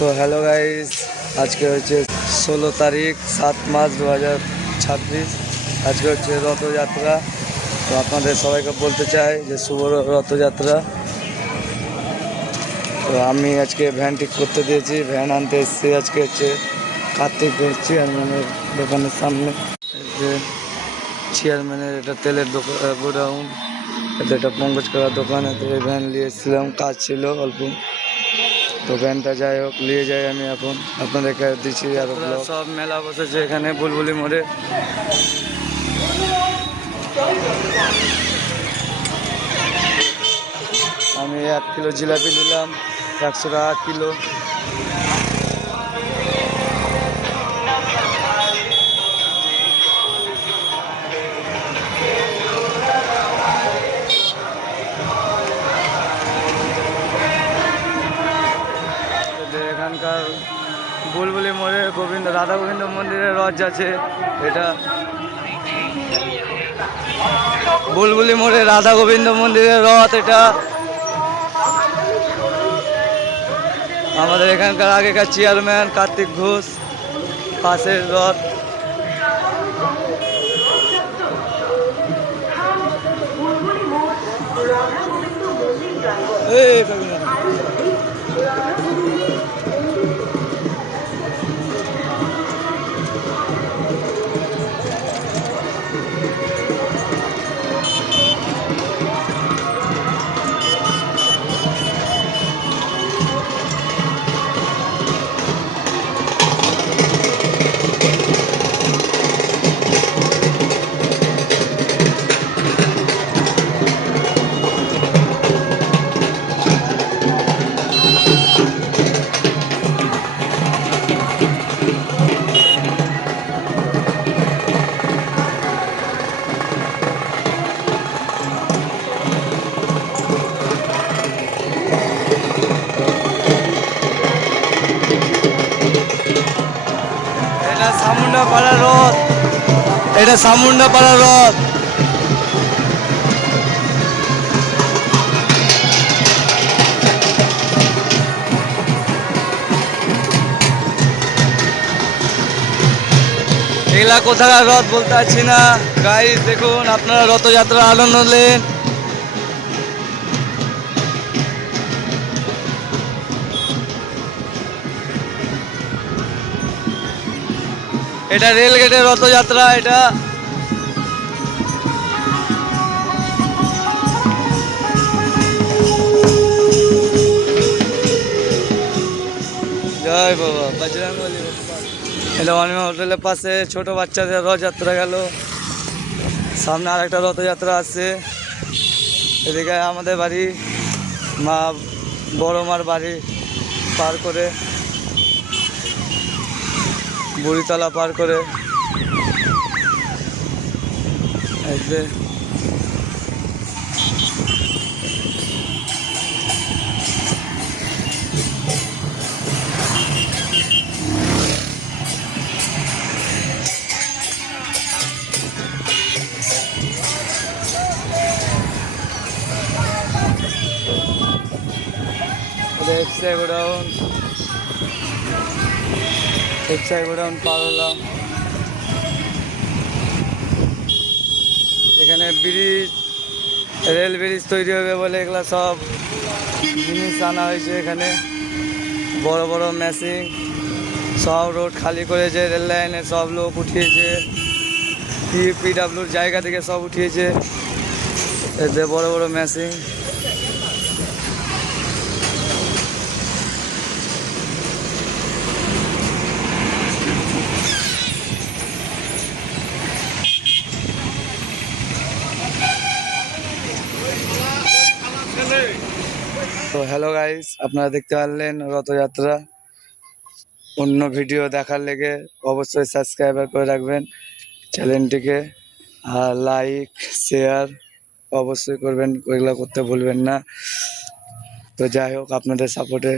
So hello guys, আজকে হচ্ছে 16 তারিখ 7 মার্চ 2026। আজকে হচ্ছে রথযাত্রা। তো আপনাদের সবাইকে বলতে চাই যে শুভ রথযাত্রা। তো আমি আজকে ভ্যান ঠিক করতে দিয়েছি, ভ্যান আনতে এসেছি। আজকে হচ্ছে কার্তিক চেয়ারম্যানের দোকানের সামনে। যে চেয়ারম্যানের এটা তেলের গোডাউন, এটা পঙ্কজ করার দোকান। এতে ভ্যান নিয়ে এসেছিলাম, কাজ ছিল অল্প। তো ভ্যানটা যাই হোক নিয়ে যাই আমি এখন আপনাদেরকে দিচ্ছি। আর সব মেলা বসেছে এখানে বুলবুলি মোড়ে। আমি 1 কিলো জিলাপি নিলাম, 100 টাকা কিলো। এখানকার বুলবুলি মোড়ে রাধা গোবিন্দ মন্দিরের রথ আছে। এটা বুলবুলি মোড়ে রাধা গোবিন্দ মন্দিরের রথ। এটা আমাদের এখানকার আগেকার চেয়ারম্যান কার্তিক ঘোষ পাশের রথ। সামুন্ডাপাড়া রথ, এটা সামুন্ডাপাড়া রথ। এগুলা কোথাকার রথ বলতে পারছি না গাইস। দেখুন আপনারা রথযাত্রা আনন্দ নেন। এটা রেলগেটের রথযাত্রা। এটা জয় বাবা বজরংবলী। এটা অনিমা হোটেলের পাশে ছোট বাচ্চাদের রথযাত্রা গেল। সামনে আরেকটা রথযাত্রা আসছে। এদিকে আমাদের বাড়ি বড় মার বাড়ি পার করে, বুড়িতলা পার করে গোডাউন পার হলাম। এখানে রেল ব্রিজ তৈরি হবে বলে এগুলা সব জিনিস আনা হয়েছে। এখানে বড় বড় মেশিন, সব রোড খালি করেছে, রেল লাইনে সব লোক উঠিয়েছে, পিডাব্লিউর জায়গা থেকে সব উঠিয়েছে। এতে বড় বড় মেশিন। তো হ্যালো গাইস, আপনারা দেখতে পারলেন রথযাত্রা। অন্য ভিডিও দেখার লেগে অবশ্যই সাবস্ক্রাইবার করে রাখবেন চ্যানেলটিকে, আর লাইক শেয়ার অবশ্যই করবেন, ওইগুলো করতে ভুলবেন না। তো যাই হোক, আপনাদের সাপোর্টে